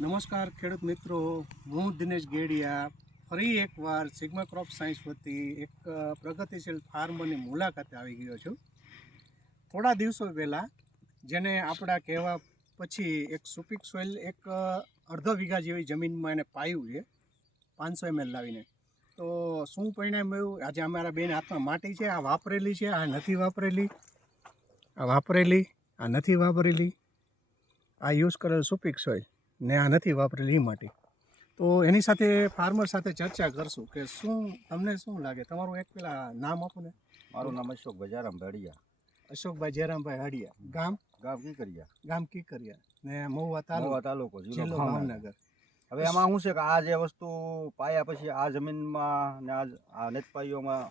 નમસ્કાર ખેડૂત મિત્રો, હું દિનેશ ગેડિયા ફરી એકવાર સિગ્મા ક્રોપ સાયન્સ વતી એક પ્રગતિશીલ ફાર્મરની મુલાકાતે આવી ગયો છું. થોડા દિવસો પહેલાં જેને આપણા કહેવા પછી એક સુપીક સોઇલ એક અડધો વીઘા જેવી જમીનમાં એને પાયું છે 500 ml લાવીને. તો શું પરિણામ આવ્યું? આજે અમારા બેન હાથમાં માટી છે, આ વાપરેલી છે, આ નથી વાપરેલી, આ વાપરેલી, આ નથી વાપરેલી, આ યુઝ કરેલ સુપીક સોઇલ ને આ નથી વાપરેલી એ માટી. તો એની સાથે ફાર્મર સાથે ચર્ચા કરશું કે તમને શું લાગે. તમારું એક પેલા નામ આપો ને. મારું નામ અશોકભાઈ જયરામભાઈ હડિયા. અશોકભાઈ જયરામભાઈ હડિયા. ગામ કીકરિયા ને મહુવા તાલુકો જિલ્લો ભાવનગર. હવે એમાં શું છે કે આ જે વસ્તુ પાયા પછી આ જમીનમાં ને આ નેતપાઈઓમાં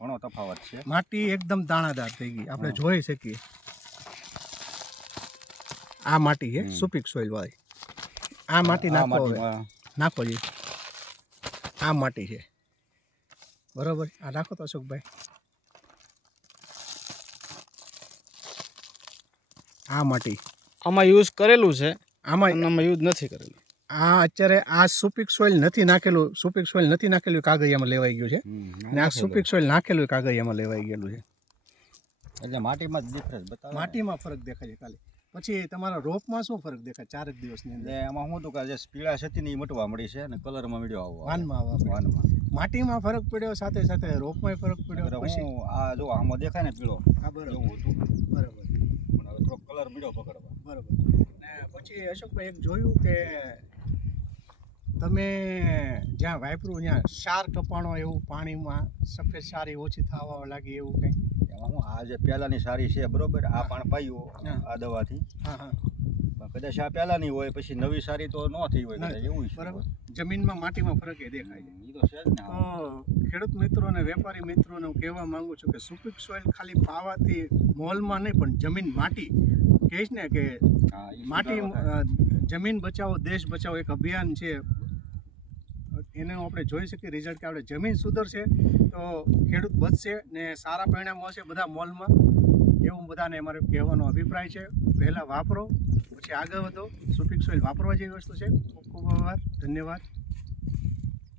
ઘણો તફાવત છે. માટી એકદમ દાણાદાર થઈ ગઈ, આપણે જોઈ શકીએ. આ માટી છે સુપીક સોઇલ વાળી. આ માટી નાખો જી. આ માટી છે બરોબર. આ નાખો તો અશોકભાઈ. આ માટી આમાં યુઝ કરેલું છે, આમાં યુઝ નથી કરેલું. આ અત્યારે આ સુપીક સોઇલ નથી નાખેલું, સુપીક સોઇલ નથી નાખેલું કાગળિયામાં લેવાઈ ગયું છે, અને આ સુપીક સોઇલ નાખેલું કાગળિયામાં લેવાઈ ગયેલું છે. એટલે માટીમાં જ ડિફરન્સ બતાવે. માટીમાં ફરક દેખાય છે ખાલી. પછી તમારા રોપમાં શું ફરક દેખાય 4 દિવસની અંદર? એમાં શું હતું કે જે પીળાશ હતી ને એ મટવા મળી છે અને કલરમાં મળ્યો આવવા વાનમાં માટીમાં ફરક પડ્યો, સાથે સાથે રોપમાં ફરક પડ્યો. પછી આ જો આમાં દેખાય ને પીળો એવું હતું બરાબર, પણ હવે થોડો કલર મળ્યો પકડવા બરાબર. ને પછી અશોકભાઈ એક જોયું કે તમે જ્યાં વાપર્યું ત્યાં ક્ષાર કપાણો એવું પાણીમાં સફેદ સારી ઓછી થવા લાગી એવું કંઈ? એમાં હું આ જે પહેલાંની સારી છે બરોબર, આ પાણ પાયું આ દવાથી. હા, પણ કદાચ આ પહેલાંની હોય પછી નવી સારી તો ન થઈ હોય કદાચ એવું છે. બરાબર. જમીનમાં માટીમાં ફરક એ દેખાય છે. એ તો છે જ ને. તો ખેડૂત મિત્રો અને વેપારી મિત્રોને હું કહેવા માંગુ છું કે સુપીક સોઇલ ખાલી પાવાથી મોલમાં નહીં પણ જમીન માટી કહીશ ને કે માટી જમીન બચાવો દેશ બચાવો એક અભિયાન છે. એને આપણે જોઈ શકીએ રિઝલ્ટ કે આપણે જમીન સુધરશે તો ખેડૂત બચશે ને સારા પરિણામો હશે બધા મોલમાં, એવું બધાને અમારે કહેવાનો અભિપ્રાય છે. પહેલાં વાપરો પછી આગળ વધો. સુપીક સોઇલ વાપરવા જેવી વસ્તુ છે. ખૂબ ખૂબ આભાર, ધન્યવાદ.